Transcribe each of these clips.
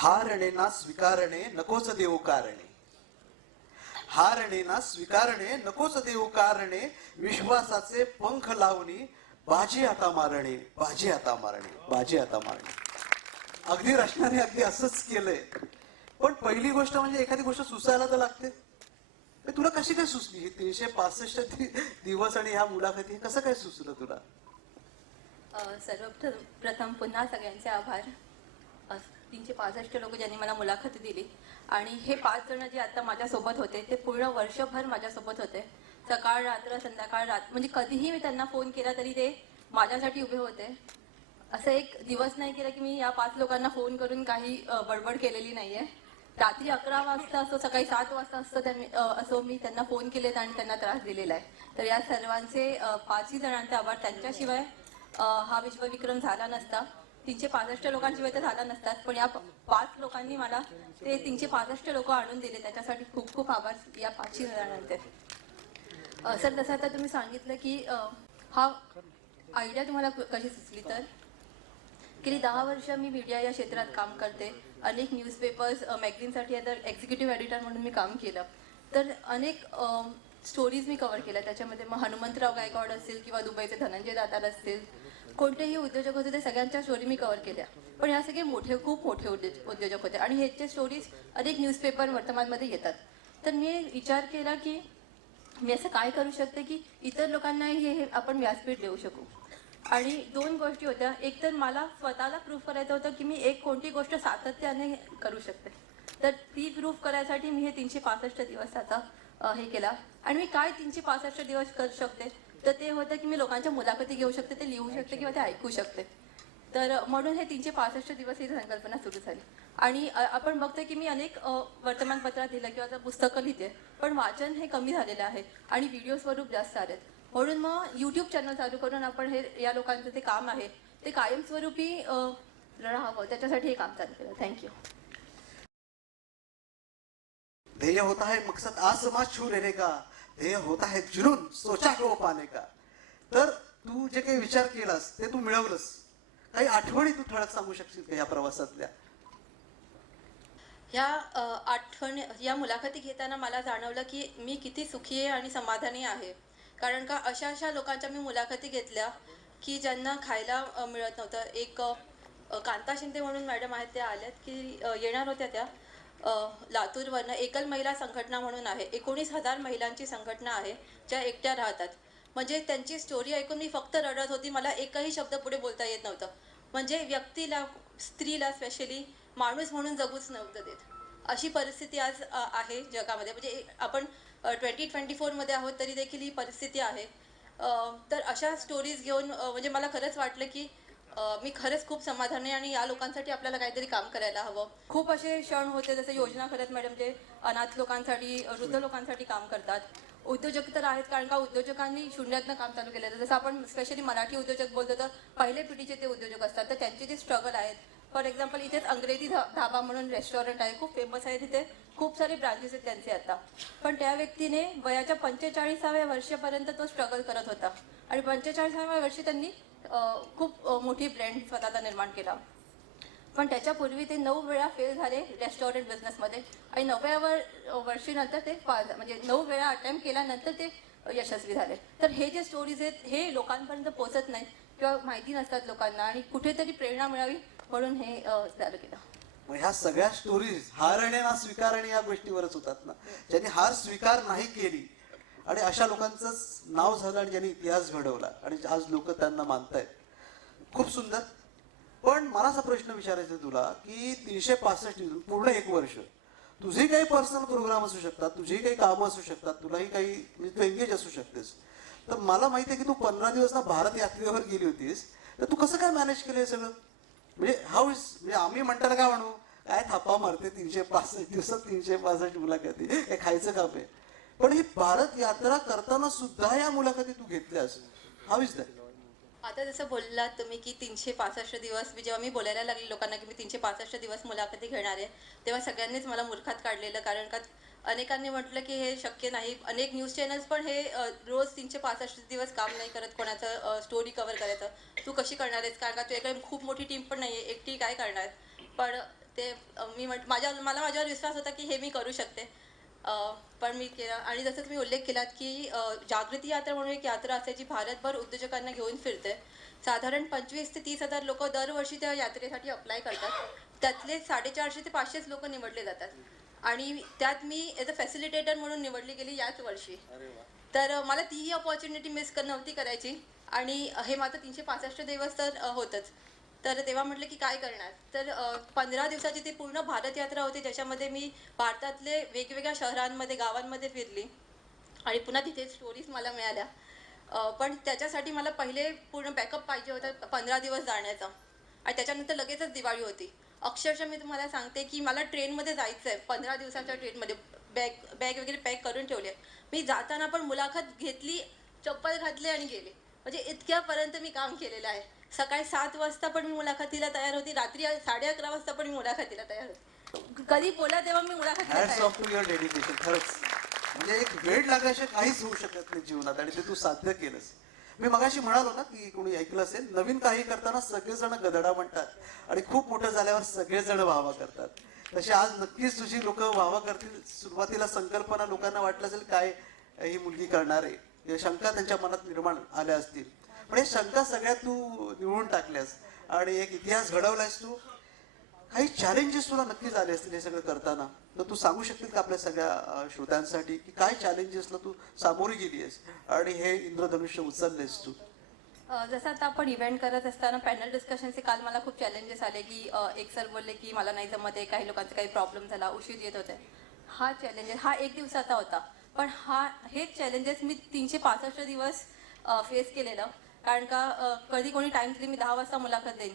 हारणे ना स्वीकारणे नकोच देऊ कारणे हारणे ना स्वीकारणे नकोच देऊ कारणे विश्वासाचे पंख लावणे बाजी आता मारणे बाजी आता मारणे बाजी आता मारणे अगदी रचनाने अगदी असंच केलंय पण पहिली गोष्ट म्हणजे एखादी गोष्ट सुचायला तर लागते. तुला कशी काय सुचली? ही तीनशे पासष्ट दिवस आणि ह्या मुलाखती हे कसं काय सुचलं तुला? सर्वप्रथम प्रथम पुन्हा सगळ्यांचे आभार. तीनशे पासष्ट लोक ज्यांनी मला मुलाखत दिली. आणि हे पाच जण जे आता माझ्यासोबत होते ते पूर्ण वर्षभर माझ्यासोबत होते. सकाळ रात्र संध्याकाळ रात म्हणजे कधीही मी त्यांना फोन केला तरी ते माझ्यासाठी उभे होते. असं एक दिवस नाही केला की मी या पाच लोकांना फोन करून काही बडबड केलेली नाहीये. रात्री अकरा वाजता असो सकाळी सात वाजता असतो त्यांनी असो मी त्यांना फोन केलेत आणि त्यांना त्रास दिलेला आहे. तर या सर्वांचे पाचही जणांचे आभार. त्यांच्याशिवाय हा विश्वविक्रम झाला नसता. तीनशे पासष्ट लोकांशिवाय तर झाला नसतात पण या पाच लोकांनी मला ते तीनशे पासष्ट लोक आणून दिले. त्याच्यासाठी खूप खूप आभार. या पाचशे जणांचे. सर तसं आता तुम्ही सांगितलं की हा आयडिया तुम्हाला क- कशी सुचली तर? गेली दहा वर्ष मी मीडिया या क्षेत्रात काम करते. अनेक न्यूजपेपर्स मॅगझिनसाठी आता एक्झिक्युटिव्ह एडिटर म्हणून मी काम केलं. तर अनेक स्टोरीज मी कवर केल्या. त्याच्यामध्ये मग हनुमंतराव गायकवाड असतील किंवा दुबईचे धनंजय दातार असतील कोणतेही उद्योजक होते ते सगळ्यांच्या स्टोरी मी कव्हर केल्या. पण ह्या सगळे मोठे खूप मोठे उद्योज उद्योजक होते. आणि ह्याचे स्टोरीज अनेक न्यूजपेपर वर्तमानमध्ये येतात. तर मी विचार केला की मी असं काय करू शकते की इतर लोकांनाही हे हे आपण व्यासपीठ देऊ शकू? आणि दोन गोष्टी होत्या. एक तर मला स्वतःला प्रूफ करायचं होतं की मी एक कोणती गोष्ट सातत्याने करू शकते. तर ती प्रूफ करायसाठी मी हे तीनशे पासष्ट दिवस आता हे केला. आणि मी काय तीनशे पासष्ट दिवस करू शकते? तर ते होतं की मी लोकांच्या मुलाखती घेऊ शकते ते लिहू शकते किंवा ते ऐकू शकते. तर म्हणून हे तीनशे पासष्ट दिवस ही संकल्पना सुरू झाली. आणि आपण बघतोय की मी अनेक वर्तमानपत्रात दिलं किंवा आता पुस्तकं लिहिते पण वाचन हे कमी झालेलं आहे आणि व्हिडिओ स्वरूप जास्त आलेत. म्हणून मग यूट्यूब चॅनल चालू करून आपण हे या लोकांचं ते काम आहे ते कायमस्वरूपी राहावं. त्याच्यासाठी हे काम चालू केलं. थँक्यू ध्येय होता है मकसद आसमां छू लेने का। हे होत आहे जुनून सोचा गो पाने का? तर तू जे काही विचार केलास ते तू मिळवलंस. काही आठवणी तू ठळक सांगू शकशील का या प्रवासातल्या? ह्या आठवणी या मुलाखती घेताना मला जाणवलं की मी किती सुखी आहे आणि समाधानी आहे. कारण का अशा अशा लोकांच्या मी मुलाखती घेतल्या की ज्यांना खायला मिळत नव्हतं. एक कांता शिंदे म्हणून मॅडम आहेत त्या आल्यात की येणार होत्या त्या. लातूरवरनं एकल महिला संघटना म्हणून आहे. एकोणीस हजार महिलांची संघटना आहे ज्या एकट्या राहतात. म्हणजे त्यांची स्टोरी ऐकून मी फक्त रडत होती. मला एकही शब्द पुढे बोलता येत नव्हतं. म्हणजे व्यक्तीला स्त्रीला स्पेशली माणूस म्हणून जगूच नव्हतं देत. अशी परिस्थिती आज आहे जगामध्ये. म्हणजे आपण ट्वेंटी ट्वेंटी फोरमध्ये आहोत तरी देखील ही परिस्थिती आहे. तर अशा स्टोरीज घेऊन म्हणजे मला खरंच वाटलं की अ, मी खरंच खूप समाधानी आहे आणि या लोकांसाठी आपल्याला काहीतरी काम करायला हवं. खूप असे क्षण होते जसे योजना खरंच मॅडम जे अनाथ लोकांसाठी वृद्ध लोकांसाठी काम करतात. उद्योजक तर आहेत कारण का उद्योजकांनी शून्यातनं काम चालू केलं. आहे जसं आपण स्पेशली मराठी उद्योजक बोलतो तर पहिले पिढीचे ते उद्योजक असतात तर त्यांचे जे स्ट्रगल आहेत. फॉर एक्झाम्पल इथेच अंग्रेजी धा- धाबा म्हणून रेस्टॉरंट आहे खूप फेमस आहे तिथे खूप सारे ब्रांचेस आहेत त्यांचे आता. पण त्या व्यक्तीने वयाच्या पंचेचाळीसाव्या वर्षापर्यंत तो स्ट्रगल करत होता. आणि पंचेचाळीसाव्या वर्षी त्यांनी खूप मोठी ब्रँड स्वतःचा निर्माण केला. पण त्याच्यापूर्वी ते नऊ वेळा फेल झाले रेस्टॉरंट बिझनेसमध्ये आणि नवव्या वर वर्षीनंतर ते पाच म्हणजे नऊ वेळा अटेम्प्ट केल्यानंतर ते यशस्वी झाले. तर हे जे स्टोरीज आहेत हे लोकांपर्यंत पोहोचत नाहीत किंवा माहिती नसतात लोकांना आणि कुठेतरी प्रेरणा मिळावी म्हणून हे अ, चालू केलं मग ह्या सगळ्या स्टोरीज हार आणि ना स्वीकारणे या गोष्टीवरच होतात ना. ज्यांनी हार स्वीकार नाही केली आणि अशा लोकांचंच नाव झालं आणि ज्यांनी इतिहास घडवला. आणि आज लोक त्यांना मानतायत. खूप सुंदर. पण मला असा प्रश्न विचारायचा तुला की तीनशे पासष्ट पूर्ण एक वर्ष तुझे काही पर्सनल प्रोग्राम असू शकतात तुझी काही कामं असू शकतात तुलाही काही म्हणजे तू एंगेज असू शकतेस. तर मला माहिती आहे की तू पंधरा दिवस ना भारत यात्रेवर गेली होतीस. तर तू कसं काय मॅनेज केलं हे सगळं? म्हणजे हाऊ इज म्हणजे आम्ही म्हणताना काय म्हणू? काय थापा मारते तीनशे पासष्ट दिवसात तीनशे पासष्ट मुलाखती. हे खायचं काम आहे. पण ही भारत यात्रा करताना सुद्धा या मुलाखती तू घेतल्यास हा इज आता जसं बोललात तुम्ही की तीनशे पासष्ट दिवस मी जेव्हा मी बोलायला लागले लोकांना की मी तीनशे पासष्ट दिवस मुलाखती घेणार आहे तेव्हा सगळ्यांनीच मला मूर्खात काढलेलं कारण का अनेकांनी म्हटलं की हे शक्य नाही. अनेक न्यूज चॅनल्स पण हे रोज तीनशे पासष्ट दिवस काम नाही करत कोणाचं स्टोरी कव्हर करायचं. तू कशी करणार आहेस? कारण का तुझ्याकडे खूप मोठी टीम पण नाही आहे एकटी काय करणार? पण ते मी म्हट माझ्या मला माझ्यावर विश्वास होता की हे मी करू शकते. पण मी केलं आणि जसं तुम्ही उल्लेख केलात की जागृती यात्रा म्हणून एक यात्रा असते जी भारतभर उद्योजकांना घेऊन फिरते. साधारण पंचवीस ते तीस हजार लोक दरवर्षी त्या यात्रेसाठी अप्लाय करतात. त्यातले साडेचारशे ते पाचशेच लोक निवडले जातात. आणि त्यात मी एज अ फॅसिलिटेटर म्हणून निवडली गेली याच वर्षी. तर मला तीही अपॉर्च्युनिटी मिस नव्हती करायची. आणि हे माझं तीनशे पासष्ट दिवस तर होतंच. तर तेव्हा म्हटलं की काय करणार? तर पंधरा दिवसाची ती पूर्ण भारत यात्रा होती ज्याच्यामध्ये मी भारतातले वेगवेगळ्या शहरांमध्ये गावांमध्ये फिरली. आणि पुन्हा तिथे स्टोरीज मला मिळाल्या. पण त्याच्यासाठी मला पहिले पूर्ण बॅकअप पाहिजे होता पंधरा दिवस जाण्याचा. आणि त्याच्यानंतर लगेचच दिवाळी होती. अक्षरशः मी तुम्हाला सांगते की मला ट्रेनमध्ये जायचं आहे पंधरा दिवसाच्या ट्रेनमध्ये. बॅग बॅग वगैरे पॅक करून ठेवले. मी जाताना पण मुलाखत घेतली चप्पल घातली आणि गेले. म्हणजे इतक्यापर्यंत मी काम केलेलं आहे. सकाळी सात वाजता पण मी मुलाखतीला तयार होती. रात्री साडे अकरा वाजता पण मी मुलाखतीला तयार होती. कधी बोला तेव्हा मी मुलाखतीला हॅट्स तयार ऑफ टू युअर डेडिकेशन खरंच. म्हणजे एक वेळ लागल्याशिवाय काहीच होऊ शकत नाही जीवनात आणि ते तू साध्य केलंस. मी मगाशी म्हणालो ना की कोणी ऐकलं असेल नवीन काही करताना सगळेजण गदडा म्हणतात आणि खूप मोठं झाल्यावर सगळेजण वाहवा करतात. तशी आज नक्कीच तुझी लोक वाहवा करतील. सुरुवातीला संकल्पना लोकांना वाटलं असेल काय ही मुलगी करणार आहे? या शंका त्यांच्या मनात निर्माण आल्या असतील. पण हे शंका सगळ्या तू निवडून टाकल्यास आणि एक इतिहास घडवलायस तू काही चॅलेंजेस तुला नक्कीच आले असतील हे सगळं करताना? तर तू सांगू शकतील का आपल्या सगळ्या श्रोत्यांसाठी की काय चॅलेंजेसला तू सामोरी गेली आहेस आणि हे इंद्रधनुष्य उचललेस तू? जसं आता आपण इव्हेंट करत असताना पॅनल डिस्कशनचे काल मला खूप चॅलेंजेस आले की एक सर बोलले की मला नाही जमत आहे काही लोकांचा काही प्रॉब्लेम झाला उशीर येत होते. हा चॅलेंजेस हा एक दिवसाचा होता. पण हा हेच चॅलेंजेस मी तीनशे पासष्ट दिवस फेस केलेलं. कारण का कधी कोणी टाइम दिली मी दहा वाजता मुलाखत देईन.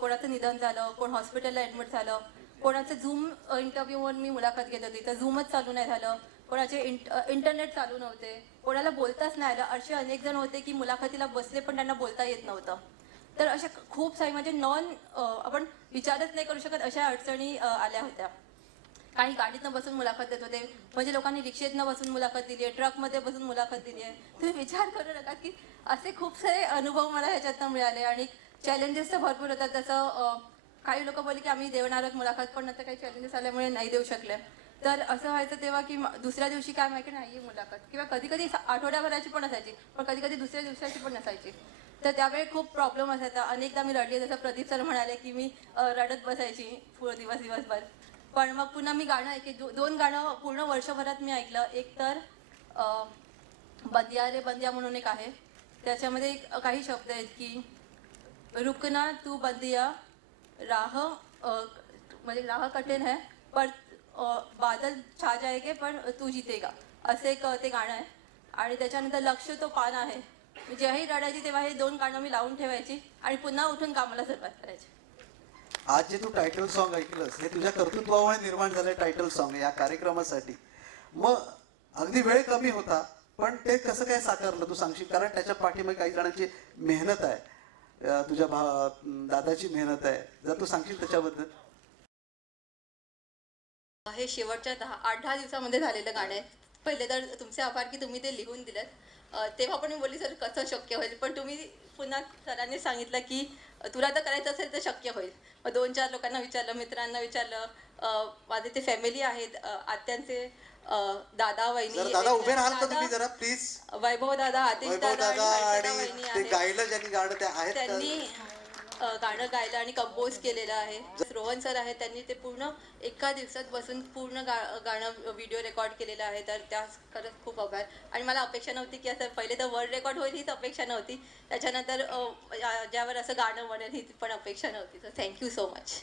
कोणाचं निधन झालं कोण हॉस्पिटलला ॲडमिट झालं कोणाचं झूम इंटरव्ह्यूवर मी मुलाखत घेत होती. तर झूमच चालू नाही झालं. कोणाचे इंट इंटरनेट चालू नव्हते. कोणाला बोलताच नाही आलं. असे अनेक जण होते की मुलाखतीला बसले पण त्यांना बोलता येत नव्हतं. तर अशा खूप सारी म्हणजे नॉन आपण विचारच नाही करू शकत अशा अडचणी आल्या होत्या. काही गाडीतनं बसून मुलाखत देत होते. म्हणजे लोकांनी रिक्षेतनं बसून मुलाखत दिली आहे ट्रकमध्ये बसून मुलाखत दिली आहे. तुम्ही विचार करू नका की असे खूप सारे अनुभव मला ह्याच्यातनं मिळाले आणि चॅलेंजेस तर भरपूर होतात. जसं काही लोक बोलले की आम्ही देवणार आहोत मुलाखत पण नंतर काही चॅलेंजेस आल्यामुळे नाही देऊ शकले. तर असं व्हायचं तेव्हा की दुसऱ्या दिवशी काय माहिती नाही आहे मुलाखत. किंवा कधी कधी आठवड्याभराची पण असायची पण कधी कधी दुसऱ्या दिवसाची पण नसायची. तर त्यावेळी खूप प्रॉब्लेम असायचा. अनेकदा मी रडली जसं प्रदीप सर म्हणाले की मी रडत बसायची पूर्ण दिवस दिवसभर. पण मग पुन्हा मी गाणं ऐके दो- दोन गाणं पूर्ण वर्षभरात मी ऐकलं. एक तर बंदिया रे बंदिया म्हणून एक आहे. त्याच्यामध्ये काही शब्द आहेत की रुकना तू बंदिया राह म्हणजे राह कठीण है पर बादल छा जाएगे पण तू जितेगा. असं एक ते गाणं आहे. आणि त्याच्यानंतर लक्ष तो पान आहे. जेव्हाही रडायची तेव्हा हे दोन गाणं मी लावून ठेवायची आणि पुन्हा उठून कामाला सुरुवात करायची. आज जे तू टायटल सॉन्ग ऐकलंस हे तुझ्या कर्तृत्वामुळे निर्माण झालं टायटल सॉन्ग या कार्यक्रमासाठी. मग अगदी वेळ कमी होता पण ते कसं काय साकारलं तू सांगशील? कारण त्याच्या पाठीमागे काही जणांची मेहनत आहे. तुझ्या भा दादाची मेहनत आहे. जर तू सांगशील त्याच्याबद्दल. हे शेवटच्या दहा आठ दहा दिवसामध्ये झालेलं गाणं आहे. पहिले तर तुमचे आभार की तुम्ही ते लिहून दिलं तेव्हा पण मी बोलली सर कसं शक्य होईल? पण तुम्ही पुन्हा सरांनी सांगितलं की तुला तर करायचं असेल तर शक्य होईल. मग दोन चार लोकांना विचारलं मित्रांना विचारलं माझे ते फॅमिली आहेत आत्यांचे दादा वहिनी दादा उभे राहाल तुम्ही जरा प्लीज वैभव दादा आतिश दादा दादा आणि वहिनी आहेत. गायलं ज्यांनी गाणं ते आहेत का? त्यांनी गाणं गायलं आणि कंपोज केलेलं आहे. रोहन सर आहेत त्यांनी ते पूर्ण एका दिवसात बसून पूर्ण गा गाणं व्हिडिओ रेकॉर्ड केलेलं आहे. तर त्यास खरंच खूप आभार आणि मला अपेक्षा नव्हती की असं पहिले तर वर्ल्ड रेकॉर्ड होईल हीच अपेक्षा नव्हती. त्याच्यानंतर ज्यावर असं गाणं म्हणेल ही पण अपेक्षा नव्हती. तर थँक्यू सो मच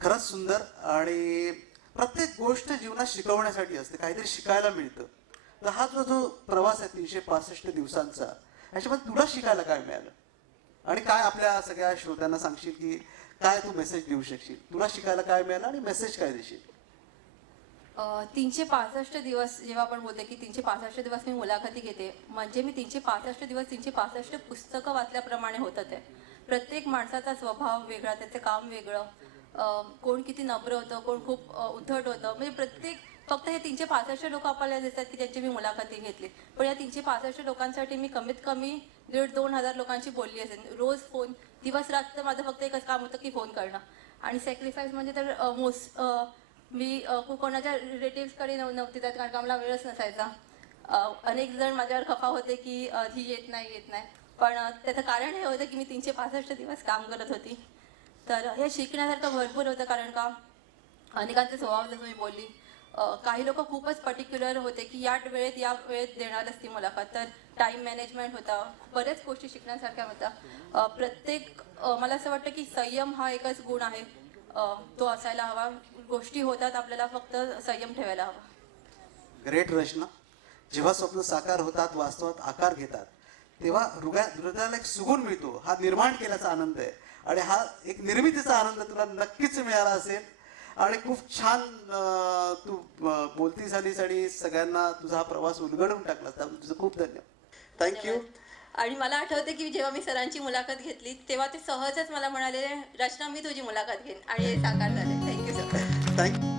खरंच सुंदर आणि प्रत्येक गोष्ट जीवनात शिकवण्यासाठी असते. काहीतरी शिकायला मिळतं. तर हा जो जो प्रवास आहे तीनशे पासष्ट दिवसांचा ह्याच्यामध्ये तुला शिकायला काय मिळालं? आणि काय आपल्या सगळ्या श्रोत्यांना सांगशील की काय तू मेसेज देऊ शकशील? तुला शिकायला काय मिळालं आणि मेसेज काय देशील? तीनशे पासष्ट दिवस जेव्हा आपण बोलतो की तीनशे पासष्ट दिवस मी मुलाखती घेते म्हणजे मी तीनशे पासष्ट दिवस तीनशे पासष्ट पुस्तकं वाचल्याप्रमाणे होतं ते प्रत्येक माणसाचा स्वभाव वेगळा त्याचं काम वेगळं. कोण किती नम्र होतं कोण खूप उद्धट होतं. म्हणजे प्रत्येक फक्त हे तीनशे पासष्ट लोक आपल्याला दिसतात की त्यांची मी मुलाखती घेतली. पण या तीनशे पासष्ट लोकांसाठी मी कमीत कमी दीड दोन हजार लोकांशी बोलली असेल. रोज फोन दिवस रात्र माझं फक्त एकच काम होतं की फोन करणं. आणि सॅक्रिफाईस म्हणजे तर मोस्ट मी को- कोणाच्या रिलेटिव्सकडे नव नव्हती जात कारण का मला वेळच नसायचा. अनेक जण माझ्यावर खफा होते की ही येत नाही येत नाही. पण त्याचं कारण हे होतं की मी तीनशे पासष्ट दिवस काम करत होती. तर हे शिकण्यासारखं भरपूर होतं कारण का अनेकांचे स्वभाव जसं मी बोलली. काही लोक खूपच पर्टिक्युलर होते की या वेळेत या वेळेत देणार असती मुलाखत. तर टाईम मॅनेजमेंट होता बऱ्याच गोष्टी शिकण्यासारख्या होत्या. प्रत्येक मला असं वाटतं की संयम हा एकच गुण आहे. तो असायला हवा. गोष्टी होतात आपल्याला फक्त संयम ठेवायला हवा. ग्रेट रचना जेव्हा स्वप्न साकार होतात वास्तवात आकार घेतात तेव्हा हृदया हृदयाला एक सुगुण मिळतो. हा निर्माण केल्याचा आनंद आहे. आणि हा एक निर्मितीचा आनंद तुला नक्कीच मिळाला असेल. आणि खूप छान तू बोलती झालीस आणि सगळ्यांना तुझा हा प्रवास उलगडून टाकला. तुझं खूप धन्यवाद. थँक्यू आणि मला आठवते की जेव्हा मी सरांची मुलाखत घेतली तेव्हा ते सहजच मला म्हणाले रचना मी तुझी मुलाखत घेईन. आणि हे साकार झाले. Thank you sir thank you